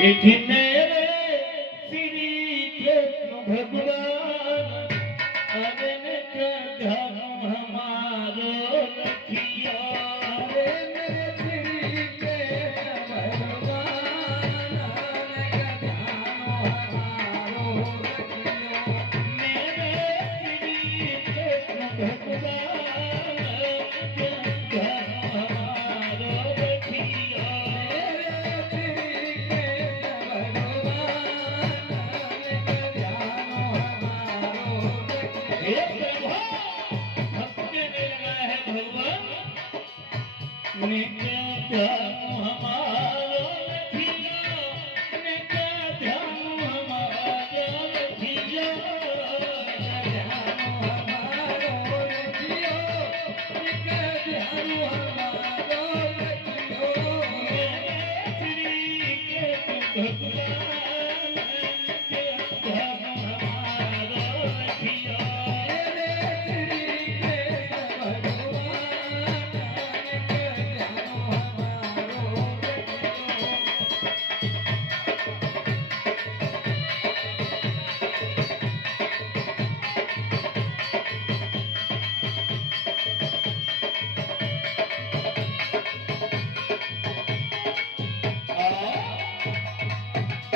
इति मेरे श्री कृष्ण भगवान अगन का ध्यान हमारो रखिया। अरे मेरे श्री कृष्ण भगवान अगन का ध्यान हमारो रखियो। मेरे श्री कृष्ण भगवान अगन का ध्यान हमारो रखिया।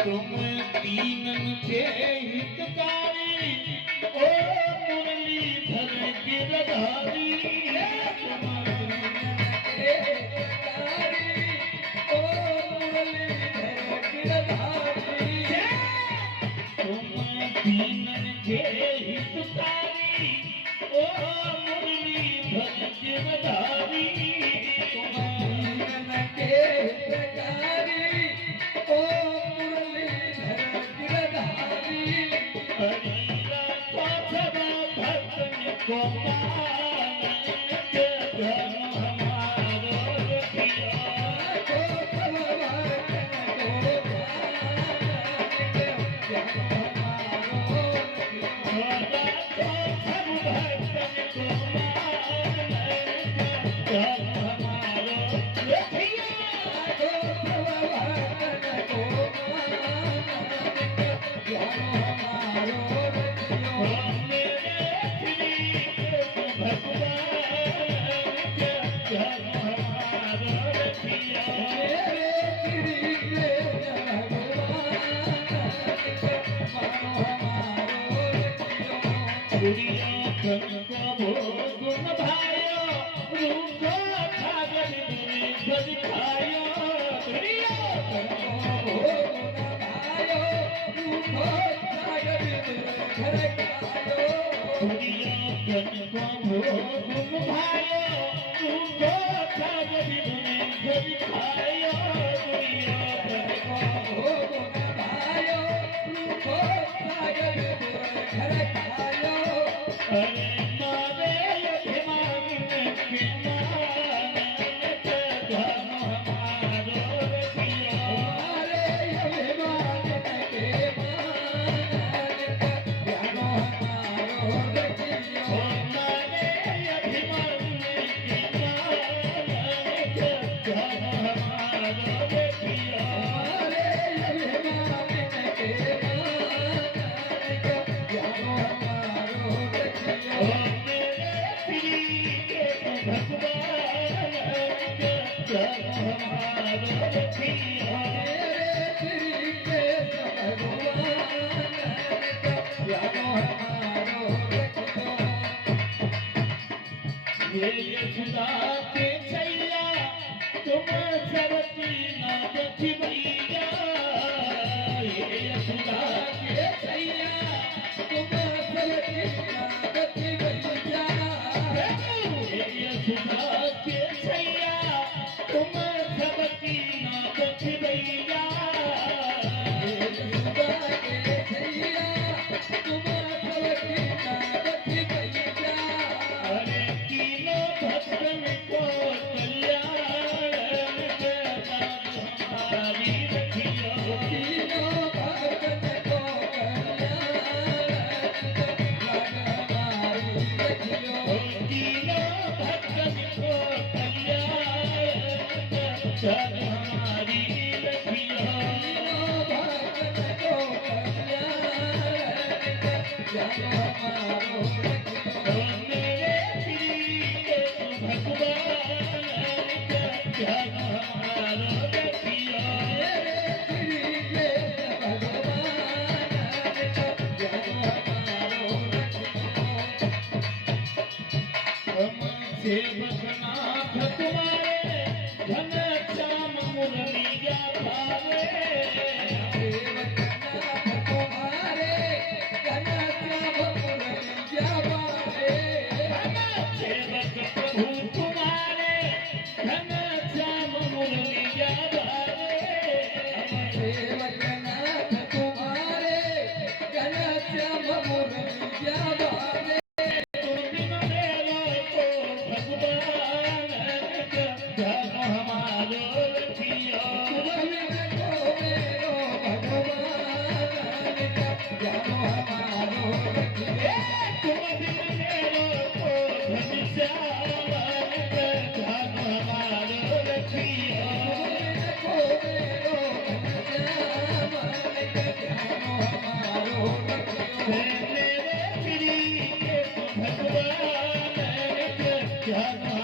तुम दीनन के हितकारी ओ मुरलीधर गिरधारी। तुम दीनन के हितकारी ओ मुरलीधर गिरधारी। तुम दीनन के हितकारी ओ मुरलीधर गिरधारी। तुम दीनन के हितकारी ओ हरिया को सदा भक्तन को पालन के धन हमारो रखिया। को सब भक्तन को पालन के धन हमारो रखियो। सदा को सब भक्तन को पालन के धन हमारो रखिया। को सब भक्तन को पालन के धन हमारो रखियो। मेरे श्री कृष्ण भगवान के धन हमारो रखिया। मेरे श्री कृष्ण भगवान के धन हमारो रखियो। दुर्योधन को भोगुन भायो रूपो खागल दुर्गत खायो। दुर्योधन को भोगुन भायो रूपो खागल दुर्गत खायो। दुर्योधन को भोगुन भायो रूपो खागल दुर्गत खायो। दुर्योधन को भोगुन भायो रूपो खागल दुर्गत खायो। अरे मारे अभिमान के मान के धन हमारो रखिया। हमारे अभिमान के मान के धन हमारो रखियो। हमारे अभिमान के मान के धन हमारो रखिया। हमारे अभिमान के मान के धन हमारो रखियो। मेरे श्री कृष्ण भगवान के धन हमारो रखिया। मेरे श्री कृष्ण भगवान के धन हमारो रखियो। ये यशोदा के छैया तुम सरती ना बची भैया। ये यशोदा के छैया तुम सबकी नागत भैया। ये यशोदा के छैया तुम सबकी ना बची भैया। यशोदा के छैया तुम सबकी नागत भैया। अरे तीनों भक्तन को कल्याण के दान हमारी रखिया। तीनों भक्तन को कल्याण के हमारी रखियो। तीनों भक्तन को कल्याण के धन हमारी रखिया। ध्यान हमारो रखियो मेरे प्रिय भगवान का ध्यान हमारो रखियो मेरे प्रिय भगवान का ध्यान हमारो रखियो हम सेवकनाथ तुम्हारे घनश्याम मुरलिया भावे सेवकनाथ तुम्हारे घनश्याम मुरलिया भावे सेवक प्रभु तुम्हारे घनश्याम मुरलिया भावे सेवकनाथ तुम्हारे घनश्याम मुरलिया भावे तुम बिन मेरा को भगवान का ध्यान हमारो रखियो तुम को मेरो भगवान का ध्यान हमारो रखियो तुम बिन मेरा को घनश्याम का ध्यान हमारो रखियो को मेरो घनश्याम का ध्यान हमारो रखियो मेरे प्रिय भगवान का ध्यान